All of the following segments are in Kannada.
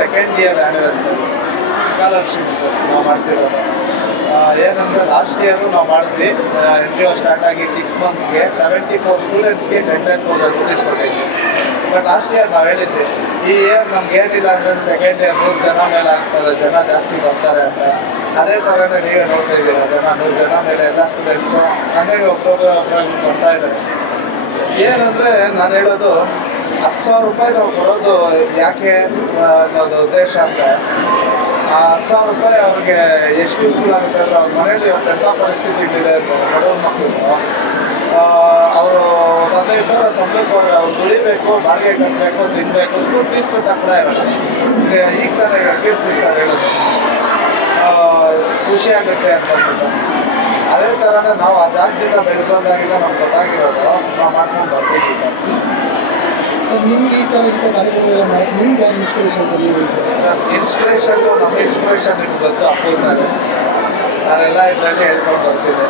ಸೆಕೆಂಡ್ ಇಯರ್ ಆ್ಯನಿವರ್ಸರಿ ಸ್ಕಾಲರ್ಶಿಪ್ ನಾವು ಮಾಡ್ತಿರೋದು. ಏನಂದರೆ ಲಾಸ್ಟ್ ಇಯರು ನಾವು ಮಾಡಿದ್ವಿ, ಎನ್ ಜಿ ಒ ಸ್ಟಾರ್ಟ್ ಆಗಿ 6 ಮಂತ್ಸ್ಗೆ 74 ಸ್ಟೂಡೆಂಟ್ಸ್ಗೆ 10,000 ರೂಪೀಸ್ ಕೊಟ್ಟಿದ್ವಿ. ಬಟ್ ಲಾಸ್ಟ್ ಇಯರ್ ನಾವು ಹೇಳಿದ್ವಿ ಈ ಇಯರ್ ನಮ್ಗೆ ಏನಿಲ್ಲ ಅಂದರೆ ಸೆಕೆಂಡ್ ಇಯರ್ 100 ಜನ ಮೇಲೆ ಆಗ್ತಾರೆ, ಜನ ಜಾಸ್ತಿ ಬರ್ತಾರೆ ಅಂತ. ಅದೇ ಥರನೇ ನೀವೇ ನೋಡ್ತಾ ಇದ್ದೀರ, ಜನ 100 ಜನ ಮೇಲೆ ಎಲ್ಲ ಸ್ಟೂಡೆಂಟ್ಸು ಹಂಗಾಗಿ ಒಬ್ಬೊಬ್ಬರು ಬರ್ತಾ ಇದ್ದಾರೆ. ಏನಂದರೆ ನಾನು ಹೇಳೋದು 10,000 ರೂಪಾಯಿ ನಾವು ಕೊಡೋದು ಯಾಕೆ ಅನ್ನೋದು ಉದ್ದೇಶ ಅಂದರೆ, ಆ 10,000 ರೂಪಾಯಿ ಅವ್ರಿಗೆ ಎಷ್ಟು ಯೂಸ್ಫುಲ್ ಆಗುತ್ತೆ ಅಂದರೆ, ಅವ್ರ ಮನೇಲಿ ಹೊಸ ಪರಿಸ್ಥಿತಿಗಳಿದೆ ಬಡವ್ರ ಮಕ್ಕಳು, ಅವರು 15,000 ಸಂಬಳಕ್ಕೆ ಹೋದರೆ ಅವ್ರು ದುಡಿಬೇಕು, ಬಾಡಿಗೆ ಕಟ್ಟಬೇಕು, ತಿನ್ನಬೇಕು, ಸ್ಕೂಲ್ ಫೀಸ್ ಕಟ್ಟಕ್ಕೆ ಕೂಡ ಇರೋಲ್ಲ. ಈಗ ತಾನೇ ಕೀರ್ತಿ ಸರ್ ಹೇಳೋದು ಖುಷಿ ಆಗುತ್ತೆ ಅಂತ ಅಂದ್ಬಿಟ್ಟು. ಅದೇ ಥರನೇ ನಾವು ಆ ಜಾಗದಿಂದ ಬೆಳೆದೋದಾಗಿಲ್ಲ ನಮ್ಗೆ ಗೊತ್ತಾಗಿರೋದು, ನಾವು ಮಾಡ್ಕೊಂಡು ಬರ್ತೀವಿ ಸರ್. ಸರ್ ನಿಮ್ಗೆ ಈ ಥರ ಕಾರ್ಯಕ್ರಮಗಳು ಮಾಡಿ ನಿಮ್ಗೆ ಯಾರು ಇನ್ಸ್ಪಿರೇಷನ್ ನೀವು ಸರ್? ಇನ್ಸ್ಪಿರೇಷನ್ನು ನಮ್ಮ ಇನ್ಸ್ಪಿರೇಷನ್ ನಿಮ್ಗೆ ಗೊತ್ತು, ಅಪ್ಪು ಸರ್. ನಾನೆಲ್ಲ ಇದರಲ್ಲಿ ಹೇಳ್ಕೊಂಡು ಬರ್ತೀನಿ.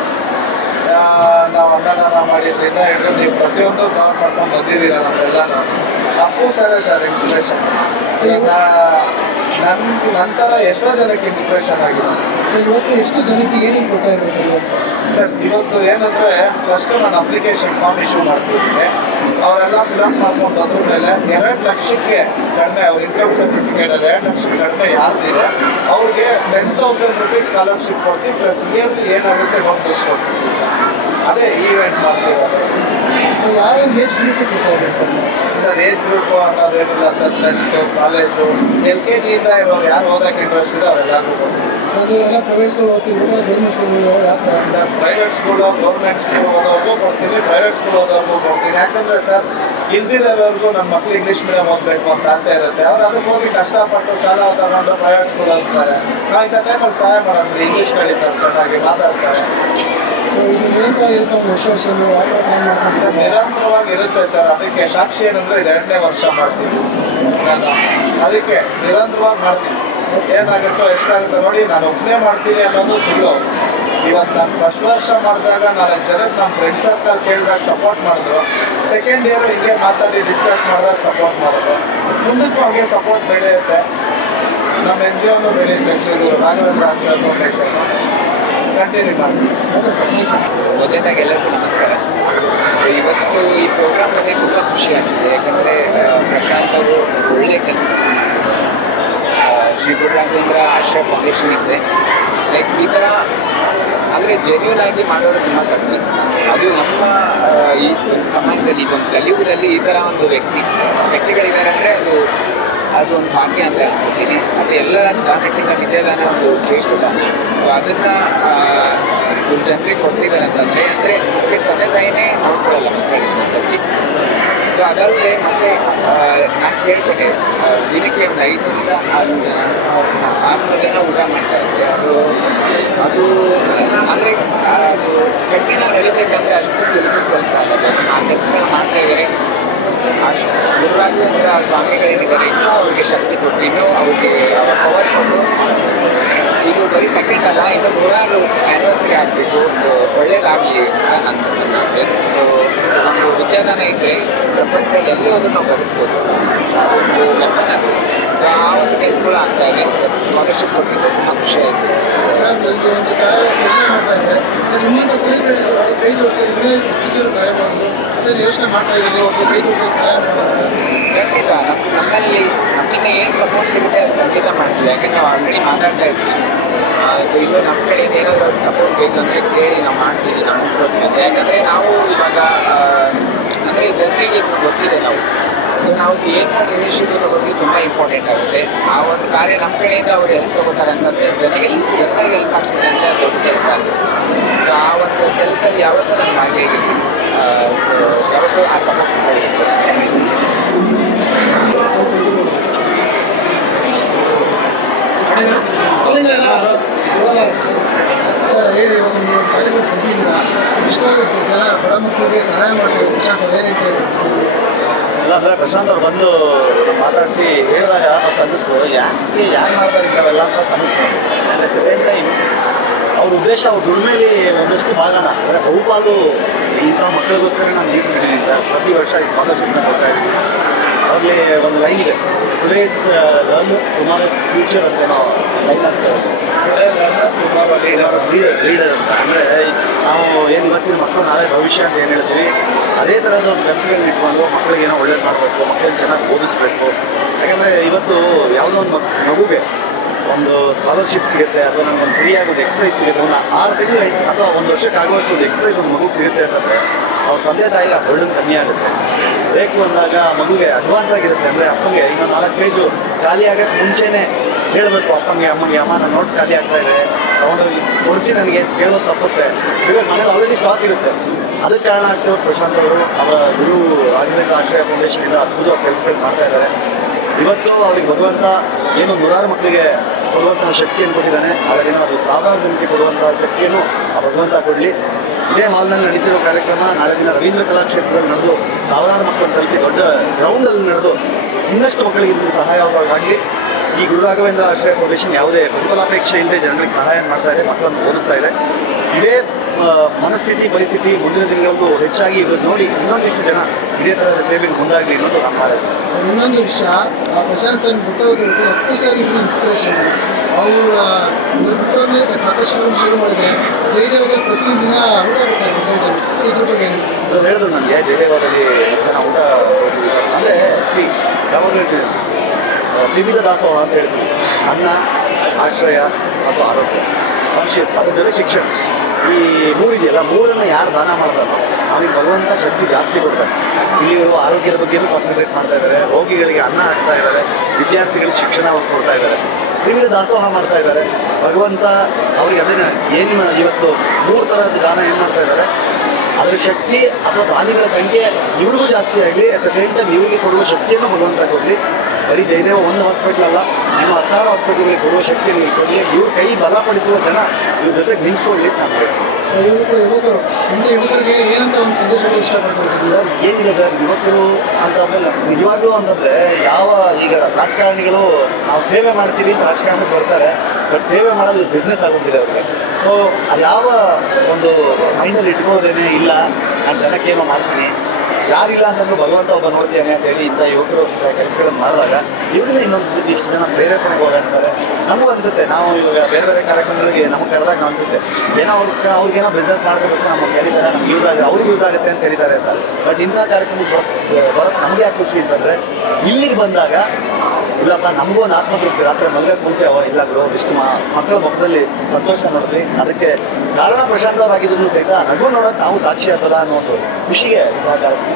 ನಾವು ಅನ್ನದಾನ ಮಾಡಿದ್ರಿಂದ ಹಿಡಿದು ನೀವು ಪ್ರತಿಯೊಂದು ಕವರ್ ಮಾಡ್ಕೊಂಡು ಬಂದಿದ್ದೀರ ನಮ್ಮೆಲ್ಲ. ಅಪ್ಪು ಸರೇ ಸರ್ ಇನ್ಸ್ಪಿರೇಷನ್. ನನ್ನ ನಂತರ ಎಷ್ಟೋ ಜನಕ್ಕೆ ಇನ್ಸ್ಪಿರೇಷನ್ ಆಗಿದೆ ಸರ್. ಇವತ್ತು ಎಷ್ಟು ಜನಕ್ಕೆ ಏನೇನು ಕೊಡ್ತಾ ಇದ್ದಾರೆ ಸರ್ ಇವತ್ತು? ಸರ್ ಇವತ್ತು ಏನಂದರೆ, ಫಸ್ಟು ನಾನು ಅಪ್ಲಿಕೇಶನ್ ಫಾರ್ಮ್ ಇಶ್ಯೂ ಮಾಡ್ತಿದ್ದೀನಿ. ಅವರೆಲ್ಲ ಫಿಲಪ್ ಮಾಡ್ಕೊಂಡು ಬಂದ ಮೇಲೆ 2 ಲಕ್ಷಕ್ಕೆ ಕಡಿಮೆ, ಅವ್ರ ಇನ್ಕಮ್ ಸರ್ಟಿಫಿಕೇಟಲ್ಲಿ 2 ಲಕ್ಷಕ್ಕೆ ಕಡಿಮೆ ಯಾರ್ದಿದೆ ಅವ್ರಿಗೆ 10,000 ರೂಪೀಸ್ ಸ್ಕಾಲರ್ಶಿಪ್ ಕೊಡ್ತೀವಿ. ಪ್ಲಸ್ ಇಯರ್ಲಿ ಏನಾಗುತ್ತೆ ನೋಡ್ಕೊಳ್ಸ್ಕೊಡ್ತೀವಿ ಸರ್. ಅದೇ ಈವೆಂಟ್ ಮಾಡ್ತಿರೋದು ಸರ್. ಯಾವ ಏಜ್ ಗ್ರೂಪ್ ಕೊಡ್ತಾ ಇದ್ದಾರೆ ಸರ್? ಸರ್ ಏಜ್ ಗ್ರೂಪು ಅನ್ನೋದೇನಿಲ್ಲ ಸರ್. 10th ಕಾಲೇಜು LKG-ಯಿಂದ ಇರೋರು ಯಾರು ಓದೋಕ್ಕೆ ಇಂಟ್ರೆಸ್ಟ್ ಇದೆ ಅವರೆಲ್ಲರೂ ಕೊಡ್ತೀವಿ. ಎಲ್ಲ ಪ್ರೈವೇಟ್ ಸ್ಕೂಲ್ ಓದ್ತೀವಿ, ಗೌರ್ಮೆಂಟ್ ಸ್ಕೂಲ್ ಯಾವ ಥರ? ಪ್ರೈವೇಟ್ ಸ್ಕೂಲು, ಗೌರ್ಮೆಂಟ್ ಸ್ಕೂಲ್ ಓದೋರ್ಗೂ ಕೊಡ್ತೀನಿ, ಪ್ರೈವೇಟ್ ಸ್ಕೂಲ್ ಓದೋರ್ಗೂ ಕೊಡ್ತೀನಿ. ಯಾಕಂದರೆ ಸರ್, ಇಲ್ದಿರೋರ್ಗೂ ನನ್ನ ಮಕ್ಕಳು ಇಂಗ್ಲೀಷ್ ಮೀಡಿಯಮ್ ಓದಬೇಕು ಅಂತ ಆಸೆ ಇರುತ್ತೆ. ಅವ್ರು ಅದಕ್ಕೆ ಹೋಗಿ ಕಷ್ಟಪಟ್ಟು ಸಾಲ ತಗೊಂಡು ಪ್ರೈವೇಟ್ ಸ್ಕೂಲ್ ಓದ್ತಾರೆ. ನಾವು ಇಂಥ ಟೈಮಲ್ಲಿ ಸಹಾಯ ಮಾಡೋದು, ಇಂಗ್ಲೀಷ್ ಕಲಿತಾರೆ, ಚೆನ್ನಾಗಿ ಮಾತಾಡ್ತಾರೆ. ಸೊ ಇದು ನಿರಂತರ ಇರುತ್ತೆ, ವರ್ಷ ಯಾವ ಥರ ಪ್ಲಾನ್ ಮಾಡ್ಕೊಂಡಿದ್ದಾರೆ? ನಿರಂತರವಾಗಿ ಇರುತ್ತೆ ಸರ್. ಅದಕ್ಕೆ ಸಾಕ್ಷಿ ಏನಂದರೆ ಇದು 2ನೇ ವರ್ಷ ಮಾಡ್ತೀನಿ ನಾನು. ಅದಕ್ಕೆ ನಿರಂತರವಾಗಿ ಮಾಡ್ತೀನಿ. ಏನಾಗುತ್ತೋ ಎಷ್ಟಾಗುತ್ತೋ ನೋಡಿ, ನಾನು ಒಬ್ಬನೇ ಮಾಡ್ತೀನಿ ಅನ್ನೋದು ಸುಳ್ಳು. ಇವತ್ತು ನಾನು ಫಸ್ಟ್ ವರ್ಷ ಮಾಡಿದಾಗ 4 ಜನಕ್ಕೆ ನಮ್ಮ ಫ್ರೆಂಡ್ ಸರ್ಕಲ್ ಕೇಳಿದಾಗ ಸಪೋರ್ಟ್ ಮಾಡಿದ್ರು. ಸೆಕೆಂಡ್ ಇಯರ್ ಹಿಂಗೆ ಮಾತಾಡಿ ಡಿಸ್ಕಸ್ ಮಾಡಿದಾಗ ಸಪೋರ್ಟ್ ಮಾಡಿದ್ರು. ಮುಂದಕ್ಕೂ ಹಾಗೆ ಸಪೋರ್ಟ್ ಬೆಳೆಯುತ್ತೆ. ನಮ್ಮ ಎನ್ ಜಿ ಒನು ಬೆಳೆಯುತ್ತೆ. ಶ್ರೀ ರಾಘವೇಂದ್ರ ಆಶ್ರಯ ಫೌಂಡೇಶನ್ ಕಂಟಿನ್ಯೂ ಮಾಡ್ತೀವಿ. ಮೊದಲನೇದಾಗಿ ಎಲ್ಲರಿಗೂ ನಮಸ್ಕಾರ. ಸೊ ಇವತ್ತು ಈ ಪ್ರೋಗ್ರಾಮಲ್ಲಿ ತುಂಬ ಖುಷಿಯಾಗಿದೆ. ಯಾಕಂದರೆ ಪ್ರಶಾಂತ್ ಅವರು ಒಳ್ಳೆಯ ಕೆಲಸ ಶ್ರೀ ರಾಘವೇಂದ್ರ ಆಶ್ರಯ ಫೌಂಡೇಶನ್ ಇದೆ. ಲೈಕ್ ಈ ಥರ ಅಂದರೆ ಜೆನ್ಯೂನ್ ಆಗಿ ಮಾಡೋರು ತುಂಬ ಕಡಿಮೆ. ಅದು ನಮ್ಮ ಈ ಸಮಾಜದಲ್ಲಿ, ಇದೊಂದು ಕಲಿಯುಗದಲ್ಲಿ ಈ ಥರ ಒಂದು ವ್ಯಕ್ತಿಗಳಿದ್ದಾರೆ ಅಂದರೆ ಅದು ಒಂದು ಭಾಗ್ಯ ಅಂತ ಹೇಳ್ಕೊತೀನಿ. ಅದು ಎಲ್ಲ ದಾನಕ್ಕಿಂತ ವಿದ್ಯಾದಾನ ಒಂದು ಶ್ರೇಷ್ಠ ದಾನ. ಸೊ ಅದನ್ನು ಇವ್ರು ಜನರಿಗೆ ಕೊಡ್ತಿದ್ದಾರೆ ಅಂತಂದರೆ ಅಂದರೆ ತಂದೆ ತಾಯಿನೇ ನೋಡ್ಕೊಳ್ಳಲ್ಲ ಮಕ್ಕಳಿಗೆ ಸತಿ. ಸೊ ಅದಲ್ಲದೆ ಮತ್ತೆ ನಾನು ಕೇಳ್ಕೊಂಡೆ, ದಿನಕ್ಕೆ ಒಂದು 500ರಿಂದ 600 ಜನ ಊಟ ಮಾಡ್ತಾ ಇದ್ದಾರೆ. ಸೊ ಅದು ಅಂದರೆ ಅದು ಕಠಿಣ ನಡಿಬೇಕಂದ್ರೆ ಅಷ್ಟು ಸುಲಭದ ಕೆಲಸ ಆಗುತ್ತೆ. ಆ ಕೆಲಸಗಳನ್ನ ಮಾಡ್ತಾ ಇದ್ದಾರೆ. ಗುರುರಾಘವೇಂದ್ರ ಸ್ವಾಮಿಗಳೇನಿದ್ದಾರೆ, ಇನ್ನೂ ಅವ್ರಿಗೆ ಶಕ್ತಿ ಕೊಟ್ಟು, ಇನ್ನೂ ಅವ್ರಿಗೆ ಪವರ್ ಕೊಟ್ಟು, ಇದು ಬರೀ ಸೆಕೆಂಡ್ ಅಲ್ಲ, ಇನ್ನು 100 ಆ್ಯನಿವರ್ಸರಿ ಆಗಬೇಕು, ಒಂದು ಒಳ್ಳೇದಾಗಲಿ ಅಂತ ನನ್ನ ಆಸೆ. ಸೊ ಒಂದು ವಿದ್ಯಾದಾನ ಇದ್ದರೆ ಪ್ರಪಂಚದಲ್ಲಿ ಎಲ್ಲಿ ಹೋದ್ರೂ ನಾವು ಬದುಕ್ಬೋದು, ಅದೊಂದು ವೆಪನ್ ಆಗುತ್ತೆ. ಸೊ ಆ ಒಂದು ಕೆಲಸಗಳು ಆಗ್ತಾ ಇದೆ. ಸ್ಕಾಲರ್ಶಿಪ್ ಕೊಟ್ಟಿದ್ದು ತುಂಬ ಖುಷಿ ಆಯಿತು. ಒಂದು ಕೆಲಸ ಮಾಡ್ತಾ ಇದೆ ಸರ್. ನಿಮ್ಮಿಂದ ಸೆಲೆಬ್ರಿಟೀಸ್ ಕೈ ಜೋಡಿಸಿ ಟೀಚರ್ ಸಹಾಯ ಮಾಡೋದು, ಅದನ್ನು ಯೋಚನೆ ಮಾಡ್ತಾ ಇದ್ದೀವಿ, ಅವ್ರು ಕೈ ಜೋಡಿಸಿ ಸಹಾಯ ಮಾಡೋದು. ಖಂಡಿತ ನಮ್ಮಲ್ಲಿ ನಮ್ಮಿಂದ ಏನು ಸಪೋರ್ಟ್ ಸಿಗುತ್ತೆ ಅದು ಖಂಡಿತ ಮಾಡ್ತೀವಿ. ಯಾಕಂದರೆ ನಾವು ಆಲ್ರೆಡಿ ಮಾತಾಡ್ತಾ ಇದ್ವಿ. ಸೊ ಇದು ನಮ್ಮ ಕಡೆಯಿಂದ ಏನಾದರೂ ಅದು ಸಪೋರ್ಟ್ ಬೇಕು ಅಂದರೆ ಕೇಳಿ ನಾವು ಮಾಡ್ತೀವಿ, ನಾವು ಕೊಡ್ತೀವಿ. ಯಾಕಂದರೆ ನಾವು ಇವಾಗ ಅಂದರೆ ಜನರಿಗೆ ಗೊತ್ತಿದೆ ನಾವು. ಸೊ ನಾವು ಏನು ಇನಿಷಿಯೇಟಿವ್ ತಗೊಂಡು ತುಂಬ ಇಂಪಾರ್ಟೆಂಟ್ ಆಗುತ್ತೆ. ಆ ಒಂದು ಕಾರ್ಯ ನಮ್ಮ ಕಡೆಯಿಂದ ಅವ್ರು ಹೆಲ್ಪ್ ತಗೋತಾರೆ ಅಂತಂದರೆ ಜನಗಳಿಗೆ ಹೆಲ್ಪ್ ಆಗ್ತದೆ ಅಂದರೆ ಅದು ದೊಡ್ಡ ಕೆಲಸ ಆಗುತ್ತೆ. ಸೊ ಆ ಒಂದು ಕೆಲಸದಲ್ಲಿ ಯಾವತ್ತೂ ನಾನು ಭಾಗಿಯಾಗಿರ್ತೀನಿ. ಸೊ ಯಾವತ್ತೂ ಆ ಸಪೋರ್ಟ್ ಮಾಡಬೇಕು. ಸರ್ ಹೇಳಿ, ಇವಾಗ ನೀವು ಕಾರ್ಯಕ್ರಮ ಕೊಟ್ಟಿದ್ದೀರಾ, ಎಷ್ಟೋ ಜನ ಬಡ ಮಕ್ಕಳಿಗೆ ಸಹಾಯ ಮಾಡ್ತೀವಿ. ಪ್ರಶಾಂತ್ ಅವ್ರು ಏನೈತೆ ಇಲ್ಲ ಅಂದರೆ ಪ್ರಶಾಂತ್ ಅವ್ರು ಬಂದು ಮಾತಾಡಿಸಿ ಹೇಳಿದಾಗ ಫಸ್ಟ್ ಅನ್ನಿಸ್ತು, ಯಾರು ಮಾಡ್ತಾರೆ ಇಂಥವೆಲ್ಲ ಫಸ್ಟ್ ಅನ್ನಿಸ್ತು. ಅಟ್ ದ ಸೇಮ್ ಟೈಮ್ ಅವ್ರ ಉದ್ದೇಶ, ಅವ್ರ ದುಡಿಮೆಲಿ ಒಂದಷ್ಟು ಭಾಗನ ಅಂದರೆ ಬಹುಪಾಲು ಇಂಥ ಮಕ್ಕಳಿಗೋಸ್ಕರ ನಾನು ಮೀಸಲಿಟ್ಟಿದ್ದೀನಿ ಸರ್. ಪ್ರತಿ ವರ್ಷ ಈ ಸ್ಕಾಲರ್ಶಿಪ್ನ ಕೊಡ್ತಾ ಇದ್ದೀನಿ. ಅವರಲ್ಲಿ ಒಂದು ಲೈನ್ ಇದೆ, ಟುಡೇಸ್ ಲರ್ನರ್ಸ್ ಟುಮಾರೋಸ್ ಫ್ಯೂಚರ್ ಅಂತ ಏನೋ ಲೈನ್ ಆಗ್ತದೆ. ಲೀಡರ್ ಅಂತ ಅಂದರೆ ನಾವು ಏನು ಇವತ್ತಿನ ಮಕ್ಕಳು ನಾಳೆ ಭವಿಷ್ಯ ಅಂತ ಏನು ಹೇಳ್ತೀವಿ, ಅದೇ ಥರದ ಒಂದು ಕನಸುಗಳನ್ನ ಇಟ್ಕೊಂಡು ಮಕ್ಕಳಿಗೆ ಏನೋ ಒಳ್ಳೇದು ಮಾಡಬೇಕು, ಮಕ್ಕಳನ್ನ ಚೆನ್ನಾಗಿ ಓದಿಸ್ಬೇಕು. ಯಾಕಂದರೆ ಇವತ್ತು ಯಾವುದೋ ಒಂದು ಮಗುಗೆ ಒಂದು ಸ್ಕಾಲರ್ಶಿಪ್ ಸಿಗುತ್ತೆ ಅಥವಾ ನಮ್ಗೊಂದು ಫ್ರೀಯಾಗಿ ಒಂದು ಎಕ್ಸಸೈಸ್ ಸಿಗುತ್ತೆ, ಒಂದು 6 ತಿಂಗಳು ಅಥವಾ 1 ವರ್ಷಕ್ಕೆ ಆಗುವಷ್ಟು ಒಂದು ಎಕ್ಸಸೈಸ್ ಒಂದು ಮಗುಗೆ ಸಿಗುತ್ತೆ ಅಂತಂದರೆ ಅವ್ರ ತಂದೆ ತಾಯಿಗೆ ಆ ಬರ್ಡನ್ ಕಮ್ಮಿ ಆಗುತ್ತೆ. ಬೇಕು ಅಂದಾಗ ಮಗುಗೆ ಅಡ್ವಾನ್ಸ್ ಆಗಿರುತ್ತೆ. ಅಂದರೆ ಅಪ್ಪಂಗೆ ಇನ್ನೊಂದು 4 ಪೇಜು ಖಾಲಿ ಆಗೋಕ್ಕೆ ಮುಂಚೆನೇ ಹೇಳಬೇಕು ಅಪ್ಪಂಗೆ ಅಮ್ಮಂಗೆ, ಅಮ್ಮ ನನ್ನ ನೋಟ್ಸ್ ಖಾಲಿ ಆಗ್ತಾ ಇದೆ, ತೊಗೊಂಡೋಗಿ ಕೊಡಿಸಿ ನನಗೆ ಕೇಳೋದು ತಪ್ಪುತ್ತೆ. ಬಿಕಾಸ್ ಮನೇಲಿ ಆಲ್ರೆಡಿ ಸ್ಟಾಕ್ ಇರುತ್ತೆ. ಅದಕ್ಕೆ ಕಾರಣ ಆಗ್ತಿರೋ ಪ್ರಶಾಂತ್ ಅವರು ಅವರ ಗುರು ರಾಘವೇಂದ್ರ ಆಶ್ರಯ ಫೌಂಡೇಶನಿಂದ ಅದ್ಭುತವಾಗಿ ಕೆಲಸಗಳು ಮಾಡ್ತಾ ಇದ್ದಾರೆ. ಇವತ್ತು ಅವ್ರಿಗೆ ಭಗವಂತ ಏನು 100 ಮಕ್ಕಳಿಗೆ ಕೊಡುವಂತಹ ಶಕ್ತಿಯನ್ನು ಕೊಟ್ಟಿದ್ದಾನೆ. ಅದರಿಂದ ಅದು 1000 ಜನಕ್ಕೆ ಕೊಡುವಂತಹ ಶಕ್ತಿಯನ್ನು ಆ ಭಗವಂತ ಕೊಡಲಿ. ಇದೇ ಹಾಲ್ನಲ್ಲಿ ನಡೀತಿರೋ ಕಾರ್ಯಕ್ರಮ ನಾಳೆ ದಿನ ರವೀಂದ್ರ ಕಲಾಕ್ಷೇತ್ರದಲ್ಲಿ ನಡೆದು 1000 ಮಕ್ಕಳನ್ನು ತಲುಪಿ ದೊಡ್ಡ ಗ್ರೌಂಡಲ್ಲಿ ನಡೆದು ಇನ್ನಷ್ಟು ಮಕ್ಕಳಿಗೆ ಇದನ್ನು ಸಹಾಯವಾಗಲಿ. ಈ ಗುರು ರಾಘವೇಂದ್ರ ಆಶ್ರಯ ಫೌಂಡೇಶನ್ ಯಾವುದೇ ಪ್ರತಿಫಲಾಪೇಕ್ಷೆ ಇಲ್ಲದೆ ಜನಗಳಿಗೆ ಸಹಾಯ ಮಾಡ್ತಾ ಇದೆ, ಮಕ್ಕಳನ್ನು ಓದಿಸ್ತಾ ಇದೆ. ಇದೇ ಮನಸ್ಥಿತಿ ಪರಿಸ್ಥಿತಿ ಮುಂದಿನ ದಿನಗಳಲ್ಲೂ ಹೆಚ್ಚಾಗಿ ಇವತ್ತು ನೋಡಿ ಇನ್ನೊಂದಿಷ್ಟು ಜನ ಇದೇ ಥರದ ಸೇವೆಗೆ ಮುಂದಾಗಲಿ ಅನ್ನೋದು ನಮ್ಮ ಹಾರೈಕೆ. ಸರ್ ಇನ್ನೊಂದು ವಿಷಯ, ಪ್ರಶಾಂತ್ ಸರ್ ಗೊತ್ತಾಗೋದು ಸರ್ ಇದು ಇನ್ಸ್ಪಿರೇಷನ್. ಅವರು ಹುಟ್ಟೋದ್ಮೇಲೆ ಸಾಕಷ್ಟು ಶುರು ಮಾಡಿದರೆ ಜಯದೇವದಲ್ಲಿ ಪ್ರತಿದಿನ ಊಟ ಬರ್ತಾರೆ. ಇದ್ರ ಬಗ್ಗೆ ಅದು ಹೇಳಿದ್ರು ನನಗೆ ಜಯದೇವದಲ್ಲಿ ಮಧ್ಯಾಹ್ನ ಊಟ ಅಂದರೆ ಯಾವಾಗ ಹೇಳ್ತೀನಿ ತ್ರಿವಿಧ ದಾಸೋಹ ಅಂತ ಹೇಳ್ತೀವಿ. ಅನ್ನ, ಆಶ್ರಯ ಮತ್ತು ಆರೋಗ್ಯ, ಮನುಷ್ಯ, ಅದ್ರ ಜೊತೆ ಶಿಕ್ಷಣ. ಈ ಮೂರಿದೆಯಲ್ಲ, ಮೂರನ್ನು ಯಾರು ದಾನ ಮಾಡ್ತಾರೋ ಅವನಿಗೆ ಭಗವಂತ ಶಕ್ತಿ ಜಾಸ್ತಿ ಕೊಡ್ತಾರೆ. ಇಲ್ಲಿರುವ ಆರೋಗ್ಯದ ಬಗ್ಗೆನೂ ಕಾನ್ಸಂಟ್ರೇಟ್ ಮಾಡ್ತಾ ಇದ್ದಾರೆ, ರೋಗಿಗಳಿಗೆ ಅನ್ನ ಹಾಕ್ತಾ ಇದ್ದಾರೆ, ವಿದ್ಯಾರ್ಥಿಗಳಿಗೆ ಶಿಕ್ಷಣ ಕೊಡ್ತಾ ಇದ್ದಾರೆ, ತ್ರಿವಿಧ ದಾಸೋಹ ಮಾಡ್ತಾ ಇದ್ದಾರೆ. ಭಗವಂತ ಅವ್ರಿಗೆ ಅದನ್ನು ಏನು ಇವತ್ತು 3 ಥರದ ದಾನ ಏನು ಮಾಡ್ತಾ ಇದ್ದಾರೆ, ಅದರ ಶಕ್ತಿ ಅಥವಾ ದಾನಿಗಳ ಸಂಖ್ಯೆ ಇವ್ರಿಗೂ ಜಾಸ್ತಿ ಆಗಲಿ. ಅಟ್ ದ ಸೇಮ್ ಟೈಮ್ ಇವರಿಗೆ ಕೊಡುವ ಶಕ್ತಿಯನ್ನು ಭಗವಂತ ಕೊಡಲಿ. ಬರೀ ಜಯದೇವ ಒಂದು ಹಾಸ್ಪಿಟ್ಲ್ ಅಲ್ಲ, ಇನ್ನು 16 ಹಾಸ್ಪಿಟಲ್ಗಳಿಗೆ ಕೊಡುವ ಶಕ್ತಿಯನ್ನು ಕೊಡಲಿ. ಇವ್ರ ಕೈ ಬಲಪಡಿಸುವ ಜನ ಇವ್ರ ಜೊತೆಗೆ ನಿಂತ್ಕೊಳ್ಳಿ ನಾನು ಬಯಸ್ತೀನಿ. ಸರ್ ಯುವಕರು ಹಿಂದೆ ಯುವಕರಿಗೆ ಏನಂತ ಒಂದು ಸಂದೇಶ ಇಷ್ಟಪಡ್ತಾರೆ ಸರ್? ಏನಿಲ್ಲ ಸರ್, ಯುವಕರು ಅಂತಾದ್ಮೇಲೆ ನಿಜವಾಗ್ಲೂ ಅಂತಂದರೆ ಈಗ ರಾಜಕಾರಣಿಗಳು ನಾವು ಸೇವೆ ಮಾಡ್ತೀವಿ ಅಂತ ರಾಜಕಾರಣಕ್ಕೆ ಬರ್ತಾರೆ, ಬಟ್ ಸೇವೆ ಮಾಡೋದು ಬಿಸ್ನೆಸ್ ಆಗೋದಿಲ್ಲ ಅವ್ರಿಗೆ. ಸೊ ಅದು ಯಾವ ಒಂದು ಮೈಂಡಲ್ಲಿ ಇಟ್ಕೊಳ್ಳೋದೇನೆ ಇಲ್ಲ, ನಾನು ಜನಕ್ಕೇನೋ ಮಾಡ್ತೀನಿ, ಯಾರಿಲ್ಲ ಅಂತಂದ್ರೂ ಭಗವಂತ ಒಬ್ಬ ನೋಡ್ತೇನೆ ಅಂತ ಹೇಳಿ ಇಂಥ ಯುವಕರು ಇಂಥ ಕೆಲಸಗಳನ್ನು ಮಾಡಿದಾಗ ಇವ್ರನ್ನ ಇಷ್ಟು ಜನ ಪ್ರೇರೇಪಣೆಗೋದಂತಾರೆ. ನಮಗೂ ಅನಿಸುತ್ತೆ, ನಾವು ಇವಾಗ ಬೇರೆ ಕಾರ್ಯಕ್ರಮಗಳಿಗೆ ನಮಗೆ ಕರೆದಾಗ ನಾವು ಅನಿಸುತ್ತೆ ಏನೋ ಅವ್ರಿಗೇನೋ ಬಿಸ್ನೆಸ್ ಮಾಡ್ಕೋಬೇಕು, ನಮಗೆ ಕರೀತಾರೆ, ನಮ್ಗೆ ಯೂಸ್ ಆಗುತ್ತೆ, ಅವ್ರಿಗೆ ಯೂಸ್ ಆಗುತ್ತೆ ಅಂತ ಕರೀತಾರೆ ಅಂತ. ಬಟ್ ಇಂಥ ಕಾರ್ಯಕ್ರಮಕ್ಕೆ ಬರೋಕ್ಕೆ ನಮಗೆ ಯಾಕೆ ಖುಷಿ ಅಂತಂದರೆ ಇಲ್ಲಿಗೆ ಬಂದಾಗ ಇಲ್ಲಪ್ಪ ನಮಗೂ ಒಂದು ಆತ್ಮತೃಪ್ತಿ. ರಾತ್ರಿ ಮದುವೆಗೆ ಮುಂಚೆ ಇಲ್ಲ ಗುರು ಇಷ್ಟು ಮಕ್ಕಳ ಮುಖದಲ್ಲಿ ಸಂತೋಷ ನೋಡಿದ್ವಿ, ಅದಕ್ಕೆ ಕಾರಣ ಪ್ರಶಾಂತ್ ಅವರಾಗಿದ್ರು ಸಹಿತ ನಗು ನೋಡೋಕೆ ನಾವು ಸಾಕ್ಷಿ ಆಗ್ತದ ಅನ್ನೋ ಒಂದು ಖುಷಿಗೆ ಇಂತಹ ಕಾರ್ಯಕ್ರಮ.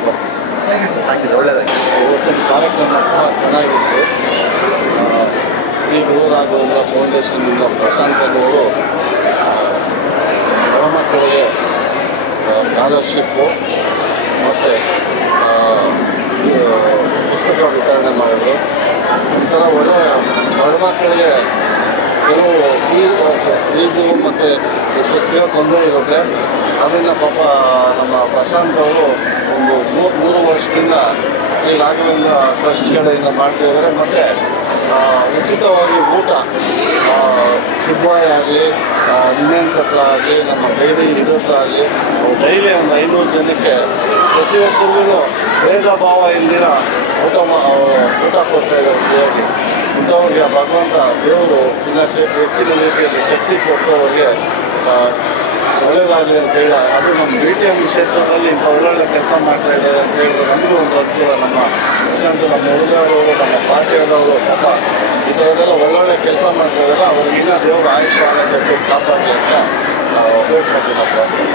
Thank you sir. Thank you sir, ಒಳ್ಳೆಯದಾಗಿ. ಇವತ್ತಿನ ಕಾರ್ಯಕ್ರಮ ತುಂಬ ಚೆನ್ನಾಗಿತ್ತು. ಶ್ರೀ ಗುರು ರಾಘವೇಂದ್ರ ಫೌಂಡೇಶನ್ನಿಂದ ಪ್ರಶಾಂತ್ ಅವರು ಹೆಣ್ಮಕ್ಕಳಿಗೆ ಸ್ಕಾಲರ್ಶಿಪ್ಪು ಮತ್ತು ಪುಸ್ತಕ ವಿತರಣೆ ಮಾಡಿದ್ರು. ಈ ಥರ ಹೆಣ್ಮಕ್ಕಳಿಗೆ ಕೆಲವು ಫೀಸು ಮತ್ತು ಪುಸ್ತಕ ತೊಂದರೆ ಇರುತ್ತೆ. ಅದರಿಂದ ಪಾಪ ನಮ್ಮ ಪ್ರಶಾಂತ್ ಅವರು ಒಂದು 3 ವರ್ಷದಿಂದ ಶ್ರೀ ರಾಘವೇಂದ್ರ ಟ್ರಸ್ಟ್ ಕಡೆಯಿಂದ ಮಾಡ್ತಾ ಇದ್ದಾರೆ. ಮತ್ತು ಉಚಿತವಾಗಿ ಊಟ ಕಿದ್ವಾಯ ಆಗಲಿ, ಇಂಡಿಯನ್ ಸತ್ರ ಆಗಲಿ, ನಮ್ಮ ಡೈರಿ ಇದತ್ರ ಆಗಲಿ ಡೈಲಿ ಒಂದು 500 ಜನಕ್ಕೆ ಪ್ರತಿಯೊಬ್ಬರಿಗೂ ಭೇದ ಭಾವ ಇಲ್ದಿರ ಊಟ ಕೊಡ್ತಾ ಇದ್ದಾರೆ ಫ್ರೀಯಾಗಿ. ಇಂಥವ್ರಿಗೆ ಭಗವಂತ ದೇವರು ಹೆಚ್ಚಿನ ರೀತಿಯಲ್ಲಿ ಶಕ್ತಿ ಕೊಟ್ಟು ಅವ್ರಿಗೆ ಒಳ್ಳೆಯದಾಗಲಿ ಅಂತ ಹೇಳಿ, ಅದು ನಮ್ಮ BTM ಕ್ಷೇತ್ರದಲ್ಲಿ ಇಂಥ ಒಳ್ಳೊಳ್ಳೆ ಕೆಲಸ ಮಾಡ್ತಾ ಇದ್ದಾರೆ ಅಂತ ಹೇಳಿದ್ರೆ ನಮಗೂ ಒಂದು ಅನುಕೂಲ. ನಮ್ಮ ಪ್ರಶಾಂತ್, ನಮ್ಮ ಹುಡುಗರವರು, ನಮ್ಮ ಪಾರ್ಟಿಯವರು ಪಾಪ ಈ ಥರದ್ದೆಲ್ಲ ಒಳ್ಳೊಳ್ಳೆ ಕೆಲಸ ಮಾಡ್ತಾ ಇದ್ದಾರೆ. ಅವ್ರಿಗಿನ್ನ ದೇವರು ಆಯುಷ್ಯ ಆರೋಗ್ಯ ಕಾಪಾಡಲಿ ಅಂತ ನಾವು ಬೇಕು ಮಾಡ್ತೀವಿ.